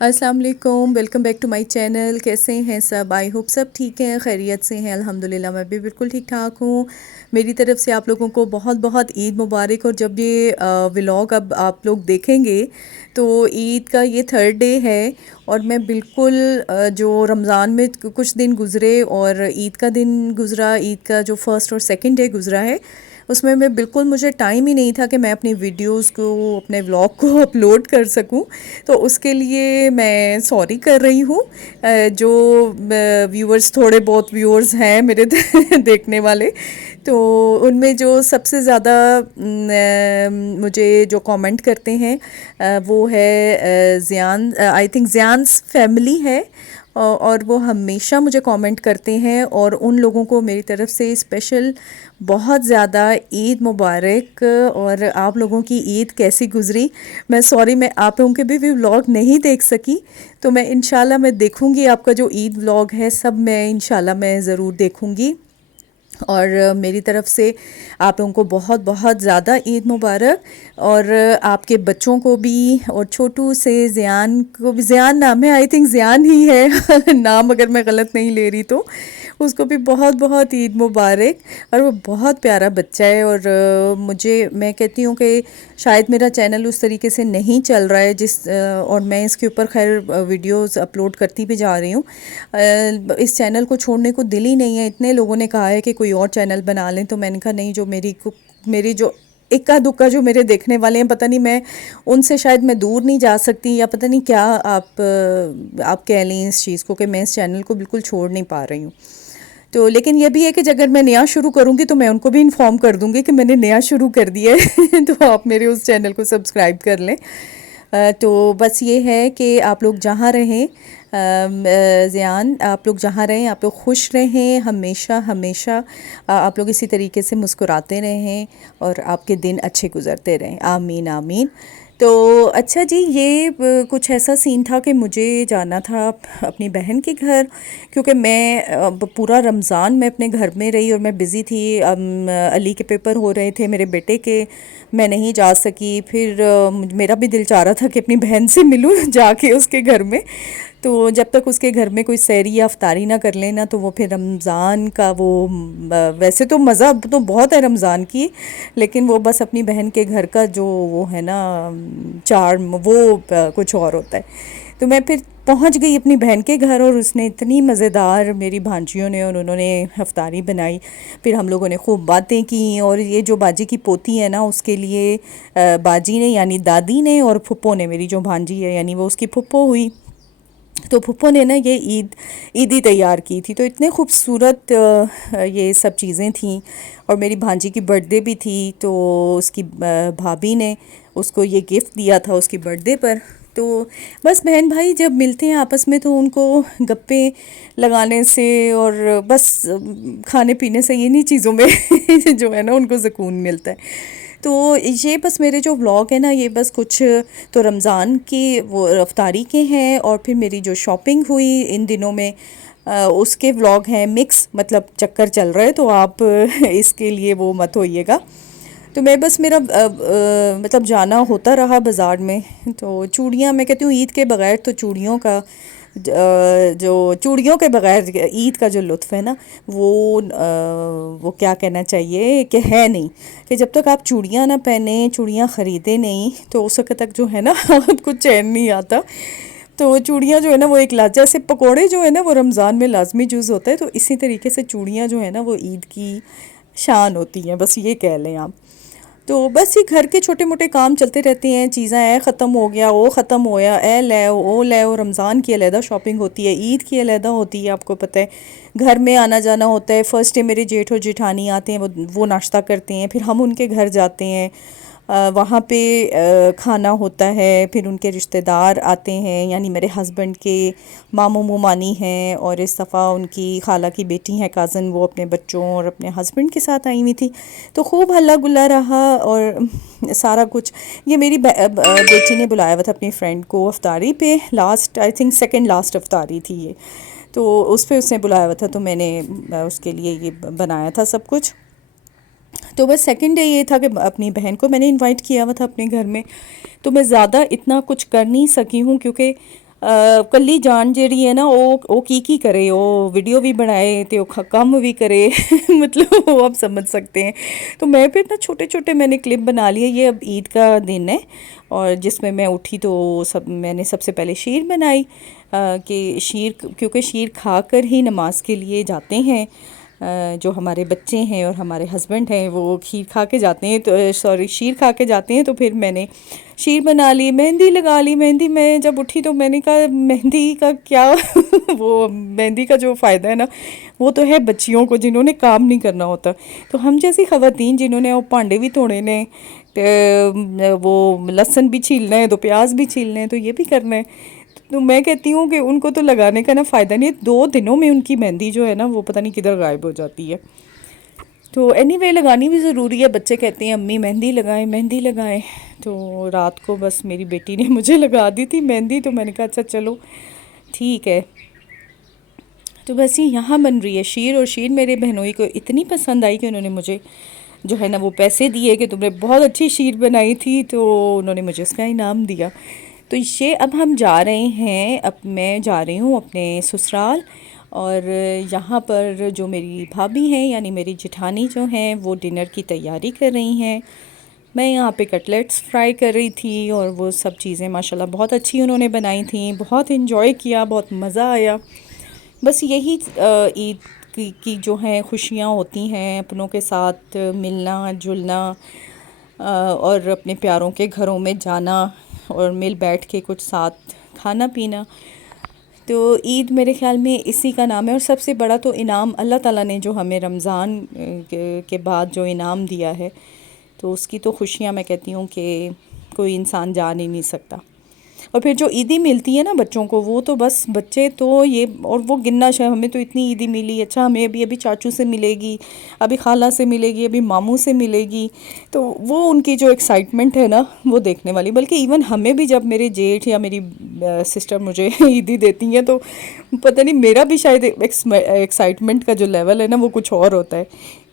अस्सलाम वालेकुम, welcome back to my channel. कैसे हैं सब? आई होप सब ठीक हैं, खैरियत से हैं। अल्हम्दुलिल्लाह मैं भी बिल्कुल ठीक ठाक हूँ। मेरी तरफ से आप लोगों को बहुत बहुत ईद मुबारक। और जब ये व्लॉग अब आप लोग देखेंगे तो ईद का ये थर्ड डे है। और मैं बिल्कुल जो रमज़ान में कुछ दिन गुज़रे और ईद का दिन गुज़रा, ईद का जो फर्स्ट और सेकंड डे गुज़रा है उसमें मैं बिल्कुल, मुझे टाइम ही नहीं था कि मैं अपनी वीडियोस को, अपने व्लॉग को अपलोड कर सकूं। तो उसके लिए मैं सॉरी कर रही हूँ। जो व्यूअर्स, थोड़े बहुत व्यूअर्स हैं मेरे देखने वाले, तो उनमें जो सबसे ज़्यादा मुझे जो कमेंट करते हैं वो है ज़ियान, आई थिंक ज़ियान्स फैमिली है। और वो हमेशा मुझे कमेंट करते हैं और उन लोगों को मेरी तरफ से स्पेशल बहुत ज़्यादा ईद मुबारक। और आप लोगों की ईद कैसी गुज़री? मैं सॉरी, मैं आप लोगों के भी व्लॉग नहीं देख सकी। तो मैं इंशाल्लाह मैं देखूँगी आपका जो ईद व्लॉग है, सब मैं इंशाल्लाह मैं ज़रूर देखूँगी। और मेरी तरफ से आप लोगों को बहुत बहुत ज़्यादा ईद मुबारक। और आपके बच्चों को भी, और छोटू से ज़ियान को भी, ज़ियान नाम है, आई थिंक ज़ियान ही है नाम, अगर मैं गलत नहीं ले रही तो। उसको भी बहुत बहुत ईद मुबारक। और वो बहुत प्यारा बच्चा है। और मैं कहती हूँ कि शायद मेरा चैनल उस तरीके से नहीं चल रहा है और मैं इसके ऊपर खैर वीडियोस अपलोड करती भी जा रही हूँ। इस चैनल को छोड़ने को दिल ही नहीं है। इतने लोगों ने कहा है कि कोई और चैनल बना लें, तो मैंने कहा नहीं, जो मेरी जो इक्का दुक्का जो मेरे देखने वाले हैं, पता नहीं मैं उनसे शायद मैं दूर नहीं जा सकती, या पता नहीं क्या आप कह लें इस चीज़ को, कि मैं इस चैनल को बिल्कुल छोड़ नहीं पा रही हूँ। तो लेकिन ये भी है कि अगर मैं नया शुरू करूँगी तो मैं उनको भी इन्फॉर्म कर दूँगी कि मैंने नया शुरू कर दिया है तो आप मेरे उस चैनल को सब्सक्राइब कर लें। तो बस ये है कि आप लोग जहाँ रहें, ज़ियान, आप लोग जहाँ रहें आप लोग खुश रहें, हमेशा हमेशा आप लोग इसी तरीके से मुस्कुराते रहें और आपके दिन अच्छे गुजरते रहें। आमीन आमीन। तो अच्छा जी, ये कुछ ऐसा सीन था कि मुझे जाना था अपनी बहन के घर, क्योंकि मैं पूरा रमज़ान मैं अपने घर में रही और मैं बिज़ी थी। अली के पेपर हो रहे थे मेरे बेटे के, मैं नहीं जा सकी। फिर मेरा भी दिल चाह रहा था कि अपनी बहन से मिलूं जाके उसके घर में। तो जब तक उसके घर में कोई सहरी या अफ्तारी ना कर लेना, तो वो फिर रमज़ान का वो वैसे तो मज़ा तो बहुत है रमज़ान की, लेकिन वो बस अपनी बहन के घर का जो वो है ना चार्म, वो कुछ और होता है। तो मैं फिर पहुंच गई अपनी बहन के घर, और उसने इतनी मज़ेदार, मेरी भांजियों ने और उन्होंने अफ्तारी बनाई। फिर हम लोगों ने खूब बातें की। और ये जो बाजी की पोती है ना, उसके लिए बाजी ने यानी दादी ने, और फुप्पो ने, मेरी जो भांजी है यानी वो उसकी फुप्पो हुई, तो फुप्पो ने ना ये ईदी तैयार की थी। तो इतने खूबसूरत ये सब चीज़ें थीं। और मेरी भांजी की बर्थडे भी थी, तो उसकी भाभी ने उसको ये गिफ्ट दिया था उसकी बर्थडे पर। तो बस बहन भाई जब मिलते हैं आपस में, तो उनको गप्पे लगाने से और बस खाने पीने से, इन्हीं चीज़ों में जो है ना उनको सुकून मिलता है। तो ये बस मेरे जो व्लॉग है ना, ये बस कुछ तो रमज़ान की वो रफ्तारी के हैं, और फिर मेरी जो शॉपिंग हुई इन दिनों में उसके व्लॉग हैं। मिक्स मतलब चक्कर चल रहा है, तो आप इसके लिए वो मत होइएगा। तो मैं बस मेरा मतलब जाना होता रहा बाज़ार में। तो चूड़ियाँ, मैं कहती हूँ ईद के बग़ैर तो चूड़ियों का जो चूड़ियों के बग़ैर ईद का जो लुत्फ़ है ना, वो क्या कहना चाहिए कि है नहीं। कि जब तक आप चूड़ियाँ ना पहने, चूड़ियाँ ख़रीदे नहीं, तो उस वक्त तक जो है ना आपको चैन नहीं आता। तो चूड़ियाँ जो है ना वो एक जैसे पकोड़े जो है ना वो रमज़ान में लाजमी जूज़ होता है, तो इसी तरीके से चूड़ियाँ जो है ना वो ईद की शान होती हैं, बस ये कह लें आप। तो बस ये घर के छोटे मोटे काम चलते रहते हैं। चीज़ें ए ख़त्म हो गया, वो ख़त्म हो गया, ए ले ओ ले ओ। रमज़ान की अलहदा शॉपिंग होती है, ईद की अलहदा होती है, आपको पता है। घर में आना जाना होता है। फर्स्ट डे मेरे जेठ और जेठानी आते हैं, वो नाश्ता करते हैं, फिर हम उनके घर जाते हैं। वहाँ पे खाना होता है, फिर उनके रिश्तेदार आते हैं, यानी मेरे हस्बैंड के मामू मुमानी हैं, और इस दफ़ा उनकी खाला की बेटी हैं काज़न, वो अपने बच्चों और अपने हस्बैंड के साथ आई हुई थी। तो खूब हल्ला गुल्ला रहा और सारा कुछ। ये मेरी बेटी ने बुलाया हुआ था अपनी फ्रेंड को अफ्तारी पे, last I think second last अफ्तारी थी ये। तो उस पर उसने बुलाया हुआ था, तो मैंने उसके लिए ये बनाया था सब कुछ। तो बस सेकंड डे ये था कि अपनी बहन को मैंने इनवाइट किया हुआ था अपने घर में। तो मैं ज़्यादा इतना कुछ कर नहीं सकी हूँ, क्योंकि कल्ली जान जेह्ड़ी है ना वो की करे, वो वीडियो भी बनाए तो काम भी करे मतलब वो आप समझ सकते हैं। तो मैं फिर ना छोटे छोटे मैंने क्लिप बना लिए। ये अब ईद का दिन है और जिसमें मैं उठी तो मैंने सबसे पहले शीर बनाई, कि शीर, क्योंकि शीर खाकर ही नमाज के लिए जाते हैं। जो हमारे बच्चे हैं और हमारे हस्बैंड हैं वो खीर खा के जाते हैं, तो सॉरी शीर खा के जाते हैं। तो फिर मैंने शीर बना ली, मेहंदी लगा ली। मेहंदी मैं जब उठी तो मैंने कहा मेहंदी का क्या वो मेहंदी का जो फ़ायदा है ना, वो तो है बच्चियों को जिन्होंने काम नहीं करना होता। तो हम जैसी ख़वातीन जिन्होंने वो भांडे भी धोने ने, वो लहसुन भी छीलना है, तो प्याज भी छीलने हैं, तो ये भी करना है। तो मैं कहती हूँ कि उनको तो लगाने का ना फ़ायदा नहीं है, 2 दिनों में उनकी मेहंदी जो है ना वो पता नहीं किधर गायब हो जाती है। तो एनीवे लगानी भी ज़रूरी है। बच्चे कहते हैं अम्मी मेहंदी लगाएं मेहंदी लगाएं। तो रात को बस मेरी बेटी ने मुझे लगा दी थी मेहंदी, तो मैंने कहा अच्छा चलो ठीक है। तो बस ये यहाँ बन रही है शीर, और शीर मेरे बहनोई को इतनी पसंद आई कि उन्होंने मुझे जो है ना वो पैसे दिए कि तुमने बहुत अच्छी शीर बनाई थी, तो उन्होंने मुझे उसका इनाम दिया। तो ये अब हम जा रहे हैं, अब मैं जा रही हूँ अपने ससुराल। और यहाँ पर जो मेरी भाभी हैं यानी मेरी जेठानी जो हैं वो डिनर की तैयारी कर रही हैं। मैं यहाँ पे कटलेट्स फ्राई कर रही थी और वो सब चीज़ें माशाल्लाह बहुत अच्छी उन्होंने बनाई थी। बहुत इन्जॉय किया, बहुत मज़ा आया। बस यही ईद की जो है खुशियाँ होती हैं, अपनों के साथ मिलना जुलना, और अपने प्यारों के घरों में जाना और मिल बैठ के कुछ साथ खाना पीना। तो ईद मेरे ख़्याल में इसी का नाम है। और सबसे बड़ा तो इनाम अल्लाह ताला ने जो हमें रमज़ान के बाद जो इनाम दिया है, तो उसकी तो खुशियाँ मैं कहती हूँ कि कोई इंसान जान ही नहीं सकता। और फिर जो ईदी मिलती है ना बच्चों को, वो तो बस बच्चे तो ये, और वो गिनना शायद हमें तो इतनी ईदी मिली, अच्छा हमें अभी अभी चाचू से मिलेगी, अभी खाला से मिलेगी, अभी मामू से मिलेगी। तो वो उनकी जो एक्साइटमेंट है ना वो देखने वाली। बल्कि इवन हमें भी जब मेरे जेठ या मेरी सिस्टर मुझे ईदी देती हैं तो पता नहीं मेरा भी शायद एक्साइटमेंट का जो लेवल है ना वो कुछ और होता है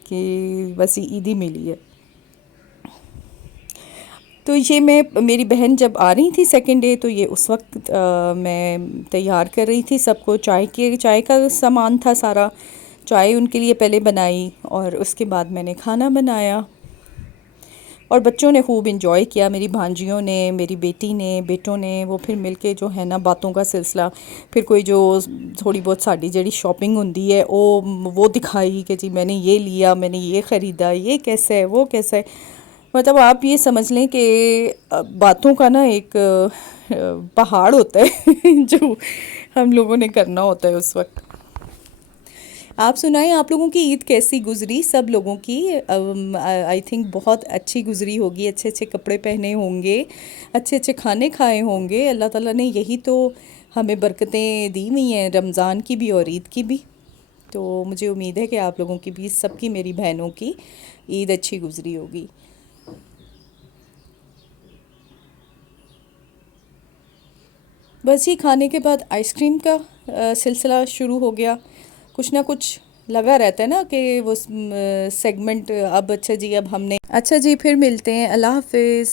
कि बस ईदी मिली है। तो ये मैं, मेरी बहन जब आ रही थी सेकंड डे, तो ये उस वक्त मैं तैयार कर रही थी सबको। चाय का सामान था सारा, चाय उनके लिए पहले बनाई और उसके बाद मैंने खाना बनाया। और बच्चों ने खूब इंजॉय किया, मेरी भांजियों ने, मेरी बेटी ने, बेटों ने, वो फिर मिलके जो है ना बातों का सिलसिला, फिर कोई जो थोड़ी बहुत साड़ी जड़ी शॉपिंग होती है वो दिखाई कि जी मैंने ये लिया, मैंने ये ख़रीदा, ये कैसा है, वो कैसा है। मतलब आप ये समझ लें कि बातों का ना एक पहाड़ होता है जो हम लोगों ने करना होता है उस वक्त। आप सुनाएं, आप लोगों की ईद कैसी गुजरी? सब लोगों की आई थिंक बहुत अच्छी गुजरी होगी, अच्छे अच्छे कपड़े पहने होंगे, अच्छे अच्छे खाने खाए होंगे। अल्लाह ताला ने यही तो हमें बरकतें दी हुई हैं, रमज़ान की भी और ईद की भी। तो मुझे उम्मीद है कि आप लोगों की भी, सबकी, मेरी बहनों की ईद अच्छी गुजरी होगी। बस ये खाने के बाद आइसक्रीम का सिलसिला शुरू हो गया। कुछ ना कुछ लगा रहता है ना कि वो सेगमेंट। अब अच्छा जी, अब हमने, अच्छा जी, फिर मिलते हैं, अल्लाह हाफिज़।